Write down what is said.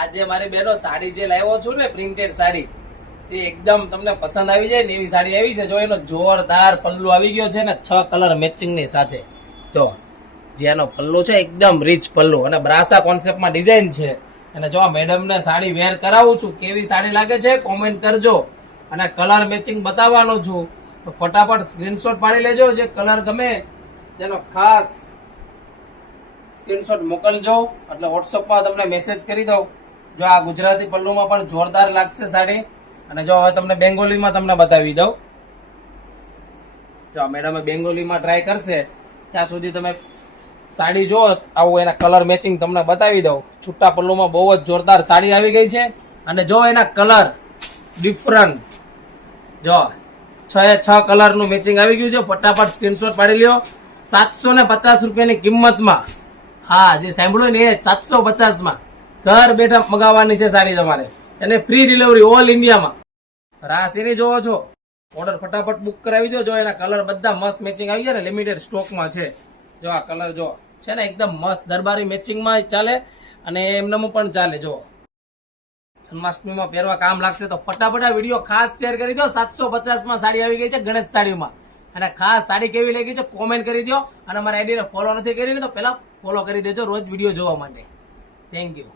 આજે મારી બેનો સાડી જે લાવ્યો છું ને પ્રિન્ટેડ સાડી જે એકદમ તમને પસંદ આવી જાય ને એવી સાડી આવી છે. જો એનો જોરદાર પલ્લુ આવી ગયો છે ને 6 કલર મેચિંગ ની સાથે. જો જેનો પલ્લુ છે એકદમ રીચ પલ્લુ અને બ્રાસા કોન્સેપ્ટમાં ડિઝાઇન છે. અને જો મેડમ ને સાડી વેર કરાવું છું, કેવી સાડી લાગે છે કોમેન્ટ કરજો. અને કલર મેચિંગ બતાવવાનો છું તો ફટાફટ સ્ક્રીનશોટ પાડી લેજો. જે કલર ગમે તેનો ખાસ સ્ક્રીનશોટ મોકલજો એટલે વોટ્સઅપમાં તમને મેસેજ કરી દઉં. જો આ ગુજરાતી પલ્લુમાં પણ જોરદાર લાગશે સાડી. અને જો હવે તમને બેંગોલીમાં તમને બતાવી દઉં. જો મેડમે બેંગોલીમાં ટ્રાય કરશે ત્યાં સુધી તમે સાડી જો આવું એના કલર મેચિંગ તમને બતાવી દઉં. છૂટા પલ્લુમાં બહુ જ જોરદાર સાડી આવી ગઈ છે. અને જો એના કલર ડિફરન્ટ, જો 6 કલરનું મેચિંગ આવી ગયું છે. ફટાફટ સ્ક્રીનશોટ પાડી લ્યો. 750 રૂપિયાની કિંમતમાં. હા, જે સાંભળ્યું ને એ 750 માં ઘર બેઠા મગાવવાની છે સાડી તમારે, અને ફ્રી ડિલિવરી ઓલ ઇન્ડિયામાં. રાહ શેની જોવો છો? ઓર્ડર ફટાફટ બુક કરાવી દો. જો એના કલર બધા મસ્ત મેચિંગ આવી ગયા ને, લિમિટેડ સ્ટોકમાં છે. જો આ કલર જો છે ને એકદમ મસ્ત દરબારી મેચિંગમાં ચાલે અને એમનામાં પણ ચાલે. જો જન્માષ્ટમીમાં પહેરવા કામ લાગશે તો ફટાફટ આ વિડીયો ખાસ શેર કરી દો. 750 માં સાડી આવી ગઈ છે ગણેશ સાડીમાં. અને ખાસ સાડી કેવી લાગી છે કોમેન્ટ કરી દો. અને મારા આઈડીને ફોલો નથી કરીને તો પહેલા ફોલો કરી દેજો રોજ વિડીયો જોવા માટે. Thank you.